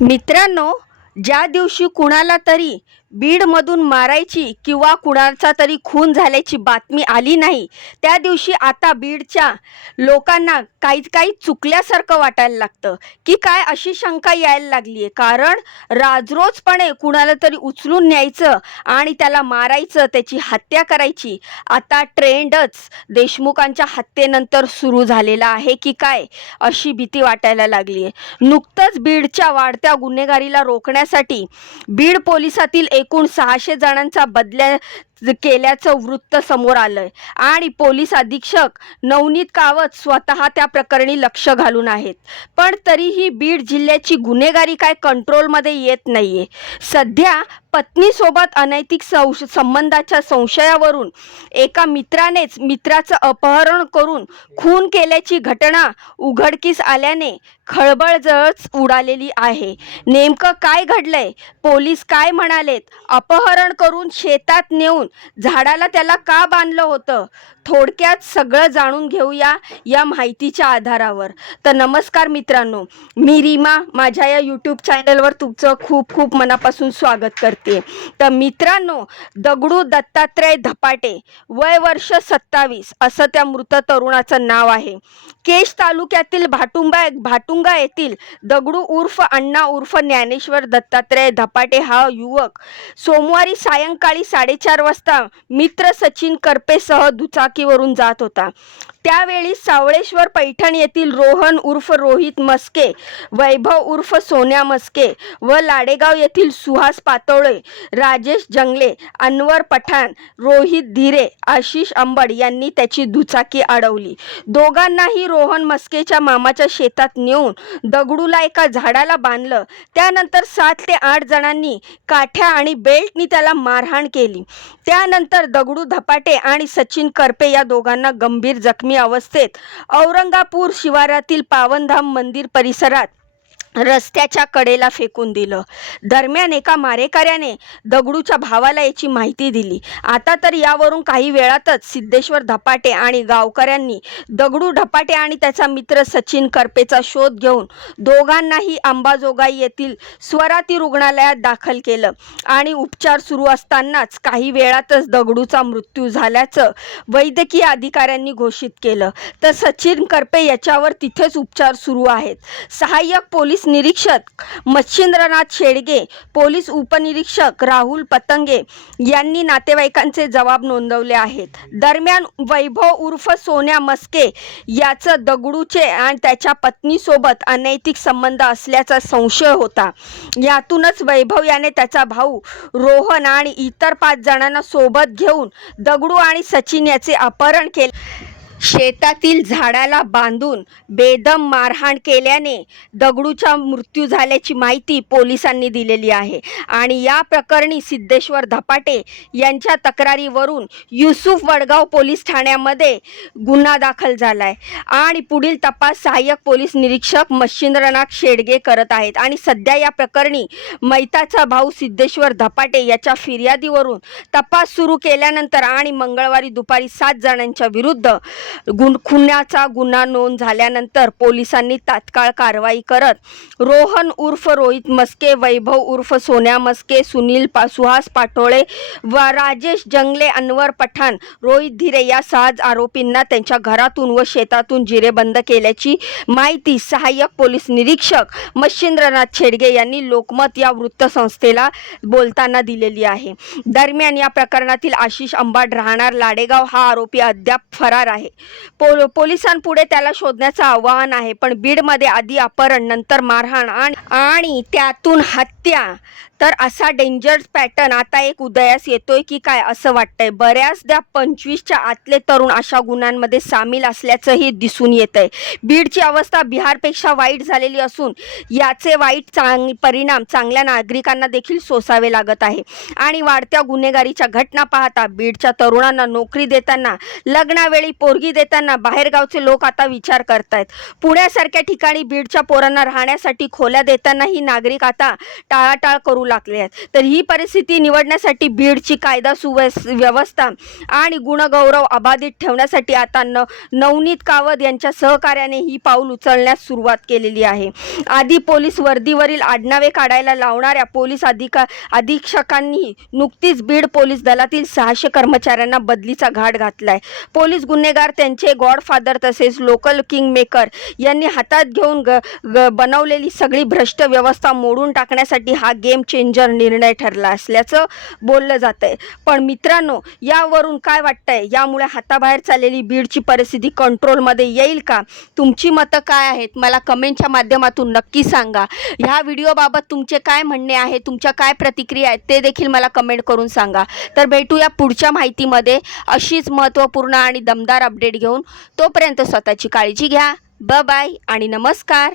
मित्रांनो ज्या दिवशी कुणाला तरी बीडमधून मारायची किंवा कुणाचा तरी खून झाल्याची बातमी आली नाही. त्या दिवशी आता बीडच्या लोकांना काही काही चुकल्यासारखं वाटायला लागतं. की काय अशी शंका यायला लागली आहे कारण राजरोजपणे कुणाला तरी उचलून न्यायचं आणि त्याला मारायचं त्याची हत्या करायची आता ट्रेंडच देशमुखांच्या हत्येनंतर सुरू झालेला आहे की काय अशी भीती वाटायला लागली आहे नुकतंच बीडच्या वाढत्या गुन्हेगारीला रोखण्यासाठी बीड पोलिसातील एक एकूण सहाशे जणांचा बदल्या केल्याचं वृत्त समोर आलंय. आणि पोलीस अधीक्षक नवनीत कावत स्वतः त्या प्रकरणी लक्ष घालून आहेत. पण तरीही बीड जिल्ह्याची गुन्हेगारी काय कंट्रोलमध्ये येत नाहीये. सध्या पत्नीसोबत अनैतिक संश संबंधाच्या संशयावरून एका मित्रानेच मित्राचं अपहरण करून खून केल्याची घटना उघडकीस आल्याने खळबळजळच उडालेली आहे. नेमकं काय घडलंय? पोलीस काय म्हणालेत? अपहरण करून शेतात नेऊन झाडाला त्याला का बांधलं होतं? थोडक्यात सगळं जाणून घेऊया या माहितीच्या आधारावर. तर नमस्कार मित्रांनो मी रीमा. माझ्या या यूट्यूब चॅनलवर तुमचं खूप खूप मनापासून स्वागत करते. तर मित्रांनो दगडू दत्तात्रय धपाटे वय वर्ष सत्तावीस असं त्या मृत तरुणाचं नाव आहे. केश तालुक्यातील भाटुंबा भाटुंगा येथील दगडू उर्फ अण्णा उर्फ ज्ञानेश्वर दत्तात्रय धपाटे हा युवक सोमवारी सायंकाळी साडेचार वाजता मित्र सचिन करपेसह दुचाकीवरून जात होता. त्यावेळी सावळेश्वर पैठण येथील रोहन उर्फ रोहित मस्के वैभव उर्फ सोन्या मस्के व लाडेगाव येथील सुहास पातोळे राजेश जंगले अनवर पठाण रोहित धीरे आशिष अंबड यांनी त्याची दुचाकी अडवली. दोघांनाही रोहन मस्केच्या मामाच्या शेतात नेऊन दगडूला एका झाडाला बांधलं. त्यानंतर सात ते आठ जणांनी काठ्या आणि बेल्टनी त्याला मारहाण केली. त्यानंतर दगडू धपाटे आणि सचिन करपे या दोघांना गंभीर जखमी अवस्थेत औरंगापूर शिवारातील पावनधाम मंदिर परिसरात रस्त्याच्या कडेला फेकून दिलं. दरम्यान एका मारेकऱ्याने दगडूच्या भावाला याची माहिती दिली. आता तर यावरून काही वेळातच सिद्धेश्वर धपाटे आणि गावकऱ्यांनी दगडू धपाटे आणि त्याचा मित्र सचिन करपेचा शोध घेऊन दोघांनाही अंबाजोगाई येथील स्वराती रुग्णालयात दाखल केलं आणि उपचार सुरू असतानाच काही वेळातच दगडूचा मृत्यू झाल्याचं वैद्यकीय अधिकाऱ्यांनी घोषित केलं. तर सचिन करपे याच्यावर तिथेच उपचार सुरू आहेत. सहाय्यक पोलीस निरीक्षक मच्छिंद्रनाथ शेडगे पोलीस उपनिरीक्षक राहुल पतंगे यांनी नातेवाईकांचे जबाब नोंदवले आहेत. दरम्यान वैभव उर्फ सोन्या मस्के याचं दगडूचे आणि त्याच्या पत्नीसोबत अनैतिक संबंध असल्याचा संशय होता. यातूनच वैभव याने त्याचा भाऊ रोहन आणि इतर पाच जणांना सोबत घेऊन दगडू आणि सचिन याचे अपहरण केले. शेतातील झाडाला बांधून बेदम मारहाण केल्याने दगडूचा मृत्यू झाल्याची माहिती पोलिसांनी दिलेली आहे. आणि या प्रकरणी सिद्धेश्वर धपाटे यांच्या तक्रारीवरून युसुफ वडगाव पोलीस ठाण्यामध्ये गुन्हा दाखल झाला आहे आणि पुढील तपास सहाय्यक पोलीस निरीक्षक मच्छिंद्रनाथ शेडगे करत आहेत. आणि सध्या या प्रकरणी मैताचा भाऊ सिद्धेश्वर धपाटे याच्या फिर्यादीवरून तपास सुरू केल्यानंतर आणि मंगळवारी दुपारी सात जणांच्या विरुद्ध गुन खुन्याचा गुन्हा नोंद झाल्यानंतर पोलिसांनी तात्काळ कारवाई करत रोहन उर्फ रोहित मस्के वैभव उर्फ सोन्या मस्के सुनील पा सुहास पाटोळे व राजेश जंगले अनवर पठाण रोहित धीरे या सहा आरोपींना त्यांच्या घरातून व शेतातून जिरेबंद केल्याची माहिती सहाय्यक पोलीस निरीक्षक मच्छिंद्रनाथ छेडगे यांनी लोकमत या वृत्तसंस्थेला बोलताना दिलेली आहे. दरम्यान या प्रकरणातील आशिष अंबाड राहणार लाडेगाव हा आरोपी अद्याप फरार आहे. पोल पोलिसांपुढे त्याला शोधण्याचं आव्हान आहे. पण बीडमध्ये आधी अपहरण नंतर मारहाण आणि आणि त्यातून हत्या तर असा डेंजर पॅटर्न आता एक उदयास येतोय की काय असं वाटतंय? बऱ्याचदा पंचवीसच्या आतले तरुण अशा गुन्ह्यांमध्ये सामील असल्याचंही दिसून येत आहे बीडची अवस्था बिहारपेक्षा वाईट झालेली असून याचे वाईट चांग परिणाम चांगल्या नागरिकांना देखील सोसावे लागत आहे. आणि वाढत्या गुन्हेगारीच्या घटना पाहता बीडच्या तरुणांना नोकरी देताना लग्नावेळी पोरगी देताना बाहेरगावचे लोक आता विचार करतायत. पुण्यासारख्या ठिकाणी बीडच्या पोरांना राहण्यासाठी खोल्या देतानाही नागरिक आता टाळाटाळ करू लागले आहेत. तर ही परिस्थिती निवडण्यासाठी बीडची कायदा सुव्यस व्यवस्था आणि गुणगौरव अबाधित ठेवण्यासाठी आता न नवनीत कावद यांच्या सहकार्याने ही पाऊल उचलण्यास सुरुवात केलेली आहे. आधी पोलीस वर्दीवरील आडनावे काढायला लावणाऱ्या पोलीस अधिका अधीक्षकांनी नुकतीच बीड पोलीस दलातील सहाशे कर्मचाऱ्यांना बदलीचा घाट घातलाय. पोलीस गुन्हेगार त्यांचे गॉडफादर तसेच लोकल किंग मेकर यांनी हातात घेऊन ग, ग बनवलेली सगळी भ्रष्ट व्यवस्था मोडून टाकण्यासाठी हा गेम चेंजर निर्णय ठरला असल्याचं बोललं जात आहे पण मित्रांनो यावरून काय वाटतंय? यामुळे हाताबाहेर चाललेली बीडची परिस्थिती कंट्रोलमध्ये येईल का? तुमची मतं काय आहेत? मला कमेंटच्या माध्यमातून नक्की सांगा. ह्या व्हिडिओबाबत तुमचे काय म्हणणे आहे? तुमच्या काय प्रतिक्रिया आहेत? ते देखील मला कमेंट करून सांगा. तर भेटूया पुढच्या माहितीमध्ये. अशीच महत्त्वपूर्ण आणि दमदार अपडेट घेऊन तोपर्यंत स्वतःची काळजी घ्या. ब बाय आणि नमस्कार.